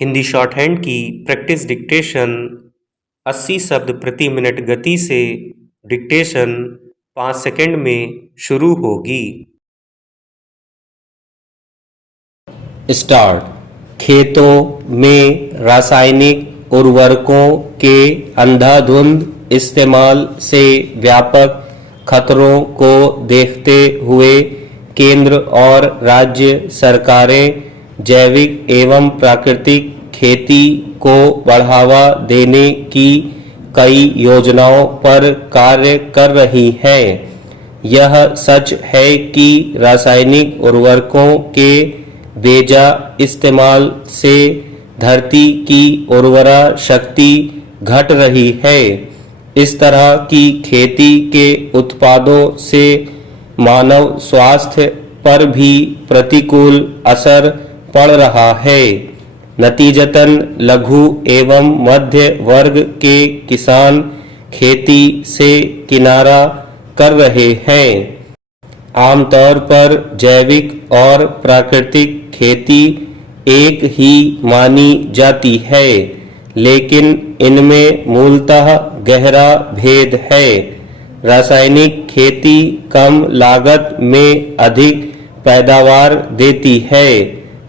Hindi short hand की practice dictation 80 शब्द प्रति मिनट गति से डिक्टेशन 5 सेकंड में शुरू होगी। स्टार्ट। खेतों में रासायनिक उर्वरकों के अंधाधुंध इस्तेमाल से व्यापक खतरों को देखते हुए केंद्र और राज्य सरकारें जैविक एवं प्राकृतिक खेती को बढ़ावा देने की कई योजनाओं पर कार्य कर रही हैं। यह सच है कि रासायनिक उर्वरकों के बेजा इस्तेमाल से धरती की उर्वरा शक्ति घट रही है। इस तरह की खेती के उत्पादों से मानव स्वास्थ्य पर भी प्रतिकूल असर पड़ रहा है। नतीजतन लघु एवं मध्य वर्ग के किसान खेती से किनारा कर रहे हैं। आमतौर पर जैविक और प्राकृतिक खेती एक ही मानी जाती है, लेकिन इनमें मूलतः गहरा भेद है। रासायनिक खेती कम लागत में अधिक पैदावार देती है,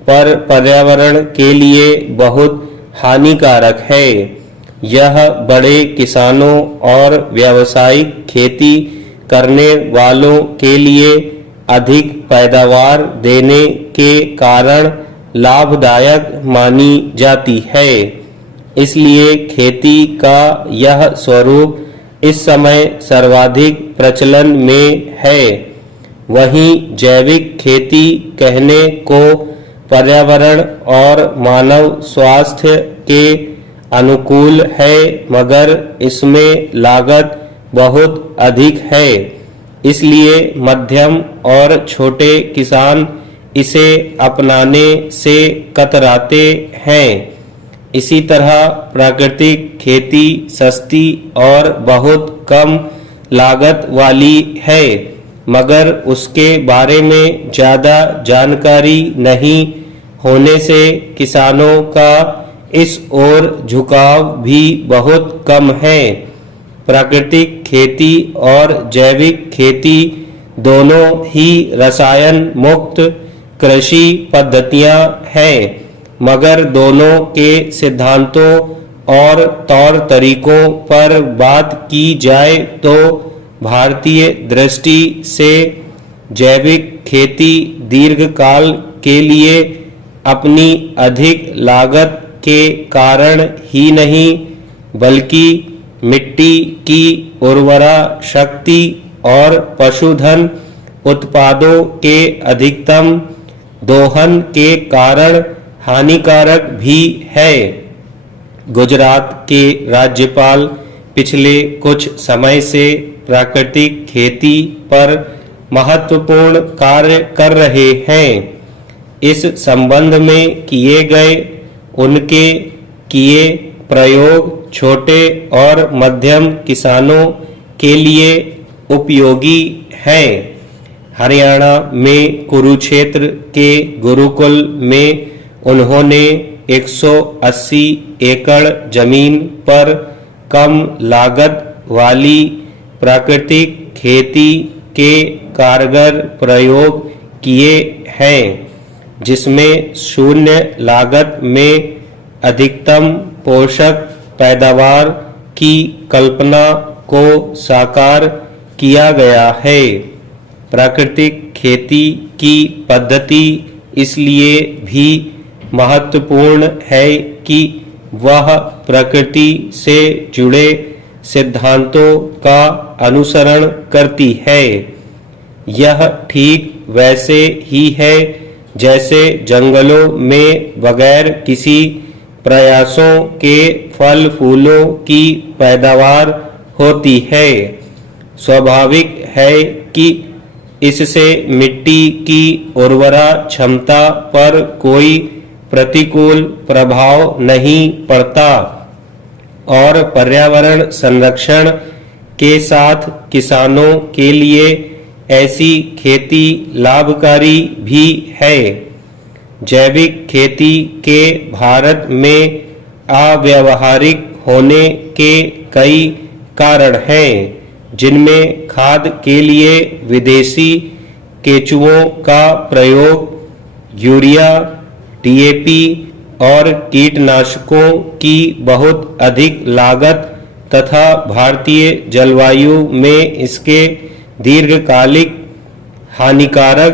पर पर्यावरण के लिए बहुत हानिकारक है। यह बड़े किसानों और व्यावसायिक खेती करने वालों के लिए अधिक पैदावार देने के कारण लाभदायक मानी जाती है। इसलिए खेती का यह स्वरूप इस समय सर्वाधिक प्रचलन में है। वहीं जैविक खेती कहने को पर्यावरण और मानव स्वास्थ्य के अनुकूल है, मगर इसमें लागत बहुत अधिक है। इसलिए मध्यम और छोटे किसान इसे अपनाने से कतराते हैं। इसी तरह प्राकृतिक खेती सस्ती और बहुत कम लागत वाली है, मगर उसके बारे में ज़्यादा जानकारी नहीं होने से किसानों का इस ओर झुकाव भी बहुत कम है। प्राकृतिक खेती और जैविक खेती दोनों ही रसायन मुक्त कृषि पद्धतियां हैं, मगर दोनों के सिद्धांतों और तौर तरीकों पर बात की जाए तो भारतीय दृष्टि से जैविक खेती दीर्घकाल के लिए अपनी अधिक लागत के कारण ही नहीं, बल्कि मिट्टी की उर्वरा शक्ति और पशुधन उत्पादों के अधिकतम दोहन के कारण हानिकारक भी है। गुजरात के राज्यपाल पिछले कुछ समय से प्राकृतिक खेती पर महत्वपूर्ण कार्य कर रहे हैं। इस संबंध में किए गए उनके किए प्रयोग छोटे और मध्यम किसानों के लिए उपयोगी हैं। हरियाणा में कुरुक्षेत्र के गुरुकुल में उन्होंने 180 एकड़ जमीन पर कम लागत वाली प्राकृतिक खेती के कारगर प्रयोग किए हैं, जिसमें शून्य लागत में अधिकतम पोषक पैदावार की कल्पना को साकार किया गया है। प्राकृतिक खेती की पद्धति इसलिए भी महत्वपूर्ण है कि वह प्रकृति से जुड़े सिद्धांतों का अनुसरण करती है। यह ठीक वैसे ही है जैसे जंगलों में बगैर किसी प्रयासों के फल फूलों की पैदावार होती है। स्वाभाविक है कि इससे मिट्टी की उर्वरा क्षमता पर कोई प्रतिकूल प्रभाव नहीं पड़ता और पर्यावरण संरक्षण के साथ किसानों के लिए ऐसी खेती लाभकारी भी है। जैविक खेती के भारत में अव्यावहारिक होने के कई कारण हैं, जिनमें खाद के लिए विदेशी केंचुओं का प्रयोग, यूरिया, डीएपी और कीटनाशकों की बहुत अधिक लागत तथा भारतीय जलवायु में इसके दीर्घकालिक हानिकारक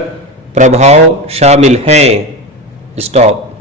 प्रभाव शामिल हैं। स्टॉप।